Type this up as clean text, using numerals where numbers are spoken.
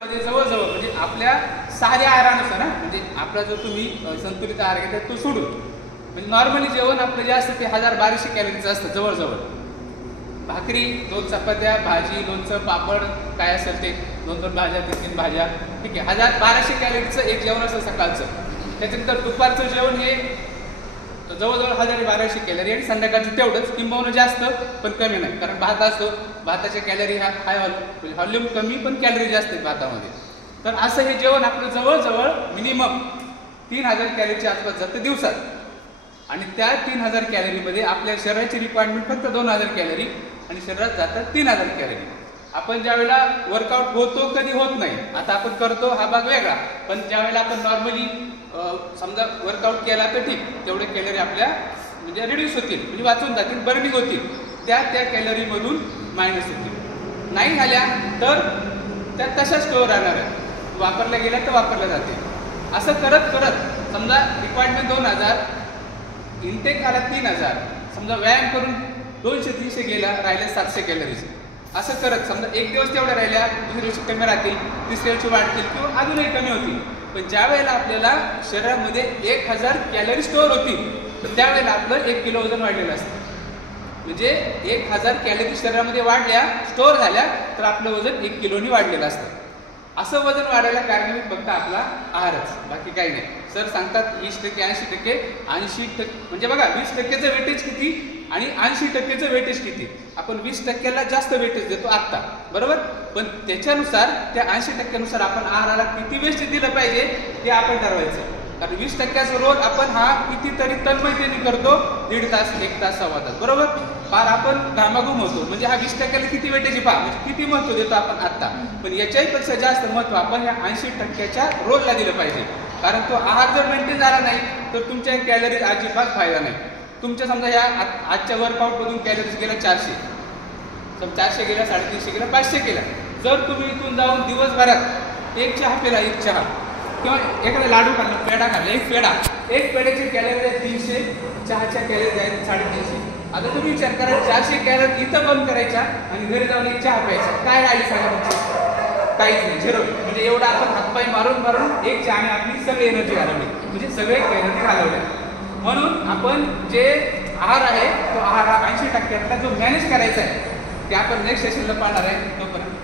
म्हणजे जवळजवळ म्हणजे आपल्या साध्या आहारानुसार म्हणजे आपला जो तुम्ही संतुलित आहार घेता तो सोडून म्हणजे नॉर्मली जेवण आपलं जे असतं ते 1200 कॅलरीचं असतं जवळजवळ. भाकरी, 2 चपात्या, भाजी, लोणचं, पापड काय असेल ते 2-2 भाज्या, 3-3 भाज्या, ठीक आहे. 1200 कॅलरीचं एक जेवण असतं सकाळचं. त्याच्यानंतर दुपारचं जेवण हे जवळजवळ 1200 कॅलरी आणि संध्याकाळचं तेवढंच, किंबहुना जास्त पण कमी नाही. कारण भात असतो, भाताच्या कॅलरी हा हाय व्हॉल्यूम कमी पण कॅलरी जास्त आहेत भातामध्ये. तर असं हे जेवण आपलं जवळजवळ मिनिमम 3000 कॅलरीच्या आसपास जातं दिवसात. आणि त्या 3000 कॅलरीमध्ये आपल्या शरीराची रिक्वायरमेंट फक्त 2000 कॅलरी आणि शरीरात जातात 3000 कॅलरी. आपण ज्या वेळेला वर्कआउट होतो कधी होत नाही, आता आपण करतो हा भाग वेगळा, पण ज्या वेळेला आपण नॉर्मली समजा वर्कआउट केला तर ठीक, तेवढे कॅलरी आपल्या म्हणजे रिड्यूस होतील, म्हणजे वाचून जातील, बर्निंग होतील, त्या कॅलरीमधून मायनस होतील. नाही झाल्या तर त्या तशाच स्टोअर राहणार आहे, वापरल्या गेल्या तर वापरल्या जाते. असं करत करत समजा रिक्वायरमेंट 2000, इनटेक आला 3000, समजा व्यायाम करून 200-300 गेला, राहिले 700 कॅलरीज. असं करत समजा एक दिवस तेवढ्या राहिल्या, दुसऱ्या दिवशी कमी राहतील, तिसऱ्या दिवशी वाढतील किंवा अजूनही कमी होतील. पण ज्या वेळेला आपल्याला शरीरामध्ये 1000 कॅलरी स्टोअर होतील तर त्यावेळेला आपलं 1 किलो वजन वाढलेलं असतं. म्हणजे 1000 कॅलरी शरीरामध्ये वाढल्या, स्टोअर झाल्या, तर आपलं वजन 1 किलोनी वाढलेलं असतं. असं वजन वाढायला कारणीभूत फक्त आपला आहारच, बाकी काही नाही. सर सांगतात 20%, 80%, 80% म्हणजे बघा 20%चं वेटेज किती आणि 80%चं वेटेज किती. आपण 20%ला जास्त वेटेज देतो आत्ता, बरोबर. पण त्याच्यानुसार त्या 80%नुसार आपण आहाराला किती वेस्ट दिलं पाहिजे ते आपण ठरवायचं. कारण 20%चा रोल आपण हा कितीतरी तन्मयतेने करतो, 1.5 तास, 1 तास, सव्वा तास, बरोबर. फार आपण घामाघूम होतो, म्हणजे हा 20%ला किती वेटेज पहा, म्हणजे किती महत्व देतो आपण आत्ता. पण याच्याही पेक्षा जास्त महत्व आपण ह्या 80%च्या रोलला दिलं पाहिजे. कारण तो आहार जर मेंटेन झाला नाही तर तुमच्या कॅलरीज अजिबात फायदा नाही. तुमच्या समजा ह्या आजच्या वर्कआउटमधून कॅलरीज गेल्या 400, 400 गेल्या, 350 गेल्या, 500 गेल्या. जर तुम्ही इथून जाऊन दिवसभरात एक चहा पिला, एक चहा किंवा एखादा लाडू खाल्ला, पेढा खाल्ला, एक पेढ्याची कॅलरीज आहे 300, चहाच्या कॅलरीज आहेत 350. आता तुम्ही विचार करा, 400 कॅलरी इथं बंद करायच्या आणि घरी जाऊन एक चहा प्यायचा, काय राहिली सांगा तुमची? काहीच नाही, झिरो. म्हणजे एवढा आपण हातपाय मारून मारून एक चहाने आपली सगळी एनर्जी घालवली, म्हणजे सगळे कॅलरी घालवल्या. म्हणून आपण जे आहार आहे तो आहार 80%तला जो मॅनेज करायचा आहे ते आपण नेक्स्ट सेशनला पाहणार आहे. तोपर्यंत